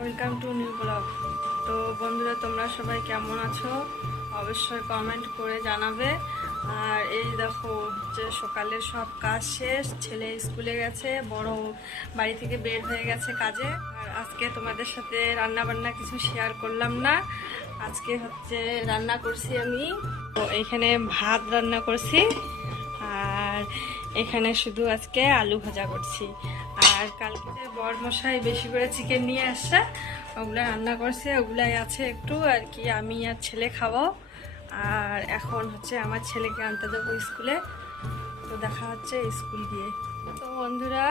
Welcome to new blog তো বন্ধুরা, তোমরা সবাই কেমন আছো? অবশ্যই কমেন্ট করে জানাবে। আর এই দেখো যে সকালের সব কাজ শেষ, ছেলে স্কুলে গেছে, বড় বাড়ি থেকে বের হয়ে গেছে কাজে। আর আজকে তোমাদের সাথে রান্না বান্না কিছু শেয়ার করলাম না। আজকে হচ্ছে রান্না করছি আমি। তো এখানে ভাত রান্না করছি। আর এখানে শুধু আজকে আলু ভাজা করছি। আর কালকে যে বর মশাই বেশি করে চিকেন নিয়ে আসছে, ওগুলো রান্না করছে, ওগুলাই আছে একটু, আর কি আমি আর ছেলে খাব। আর এখন হচ্ছে আমার ছেলেকে আনতে দেবো স্কুলে। তো দেখা হচ্ছে স্কুল গিয়ে। তো বন্ধুরা,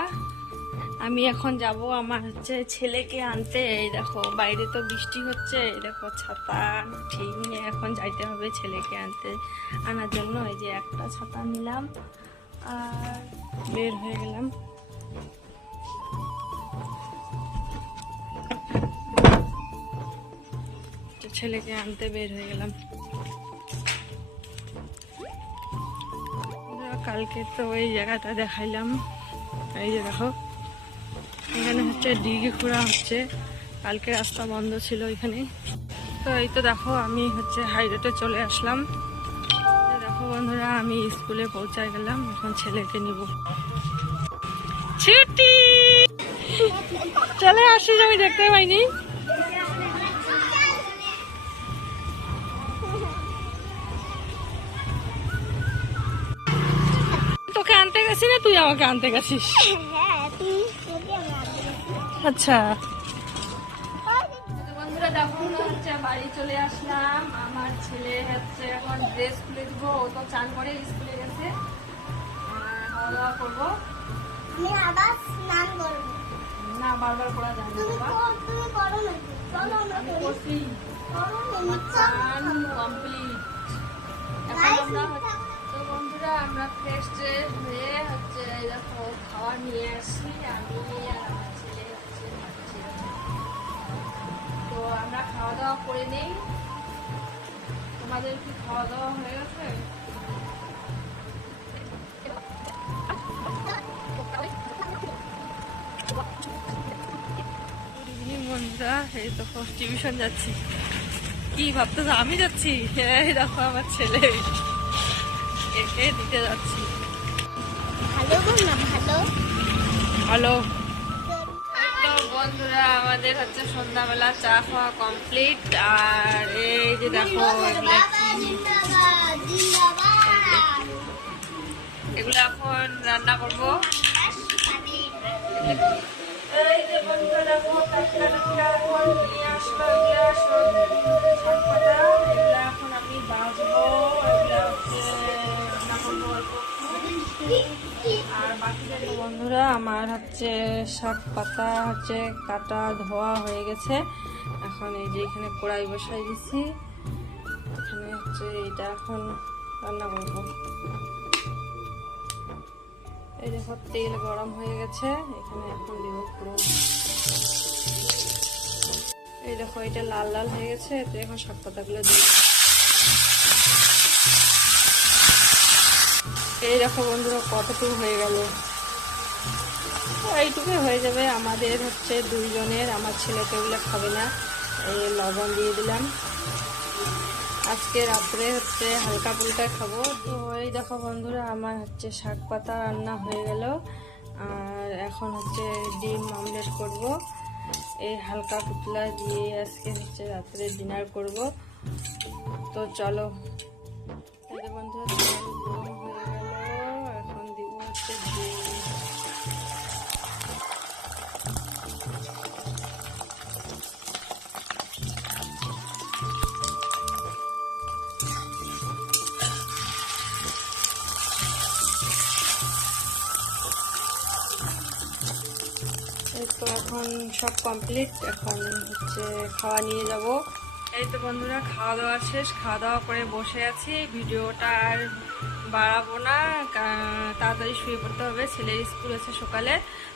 আমি এখন যাব আমার হচ্ছে ছেলেকে আনতে। এই দেখো, বাইরে তো বৃষ্টি হচ্ছে, এই দেখো ছাতা, ঠিক নিয়ে এখন যাইতে হবে ছেলেকে আনতে। আনার জন্য এই যে একটা ছাতা নিলাম, আর বের হয়ে গেলাম। ছেলেকে আনতে বের হয়ে গেলাম। কালকে তো ওই জায়গাটা দেখাইলাম। এই যে দেখো, এখানে হচ্ছে ডিগি খোঁড়া হচ্ছে। কালকে রাস্তা বন্ধ ছিল এখানে। তো এই তো দেখো, আমি হচ্ছে হাইরোডে চলে আসলাম। দেখো বন্ধুরা, আমি স্কুলে পৌঁছায় গেলাম, এখন ছেলেকে নিব। ছুটি! চলে আসিস আমি দেখতে পাইনি। গেছি না তুই আমাকে আনতে গেছিস? হ্যাঁ। আচ্ছা বন্ধুরা দেখো হচ্ছে বাড়ি চলে আসলাম। আমার ছেলে হচ্ছে এখন ড্রেস খুলে দিব ও তো চান করে স্কুলে গেছে। খাওয়া দাওয়া করব। আমি আবার স্নান করব। না বারবার করা যায় না করে নেই। তোমাদের কি খাওয়া দাওয়া হয়ে গেছে? বন্ধুরা এই তো টিউশন যাচ্ছি। কি ভাবতেছো? আমি যাচ্ছি? এই দেখো আমার ছেলে। একে দিতে যাচ্ছি। ভালো বল না ভালো হ্যালো তো বন্ধুরা আমাদের হচ্ছে সন্ধ্যাবেলা চা খাওয়া কমপ্লিট আর এই যে দেখো এগুলো এখন রান্না করব। এই যে বন্ধুরা বন্ধুরা, আমার হচ্ছে শাক পাতা হচ্ছে কাটা ধোয়া হয়ে গেছে। এখন এই যে এখানে কড়াই বসাই দিচ্ছি এখানে হচ্ছে এটা এখন রান্না করব। এই দেখো, তেল গরম হয়ে গেছে। এখানে এখন দিব পুরো। এই দেখো, এটা লাল লাল হয়ে গেছে। তো এখন শাক পাতাগুলো দিয়ে এই দেখো বন্ধুরা কতটুকু হয়ে গেল। এইটুকুই হয়ে যাবে আমাদের হচ্ছে দুইজনের, আমার ছেলে তো এগুলো খাবে না। এই লবণ দিয়ে দিলাম। আজকে রাত্রে হচ্ছে হালকা ফুলকা খাব। তো এই দেখো বন্ধুরা, আমার হচ্ছে শাক পাতা রান্না হয়ে গেল। আর এখন হচ্ছে ডিম অমলেট করব। এই হালকা পুতলা দিয়ে আজকে হচ্ছে রাত্রে ডিনার করব। তো চলো এখন সব কমপ্লিট এখন হচ্ছে খাওয়া নিয়ে যাব। এই তো বন্ধুরা, খাওয়া দাওয়া শেষ। খাওয়া দাওয়া করে বসে আছি। ভিডিওটা আর বাড়াবো না। তাড়াতাড়ি শুয়ে পড়তে হবে। ছেলের স্কুল আছে সকালে।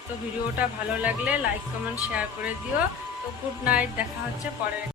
তো ভিডিওটা ভালো লাগলে লাইক কমেন্ট শেয়ার করে দিও। তো গুড নাইট দেখা হচ্ছে পরে